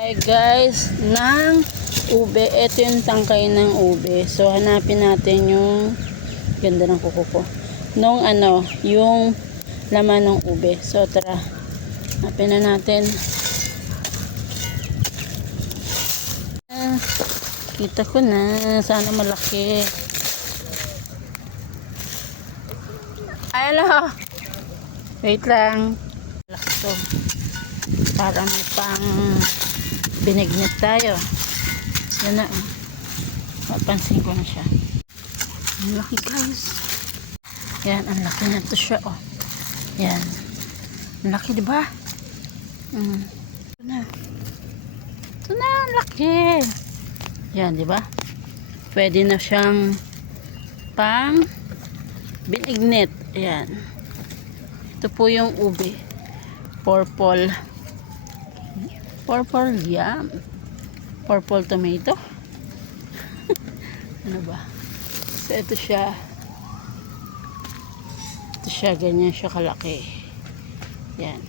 Hi guys, ng ube. Ito yung tangkay ng ube. So, hanapin natin yung ganda ng kuko ko. Nung ano, yung laman ng ube. So, tara. Hanapin na natin. Kita ko na. Sana malaki. Ay, hello. Wait lang. Laki to. Para may pang binignit tayo. Yan na. oh. Mapansin ko na siya. Ang laki guys. Yan, ang laki na to siya. Oh. Yan. Ang laki, di ba? Mm. Ito na. Ito na, ang laki. Yan, di ba? Pwede na siyang pang binignit. Ayan. Ito po yung ube. Purple. Purple yam. Purple tomato. ano ba? So, ito siya. Ito siya. Ganyan siya kalaki. Yan.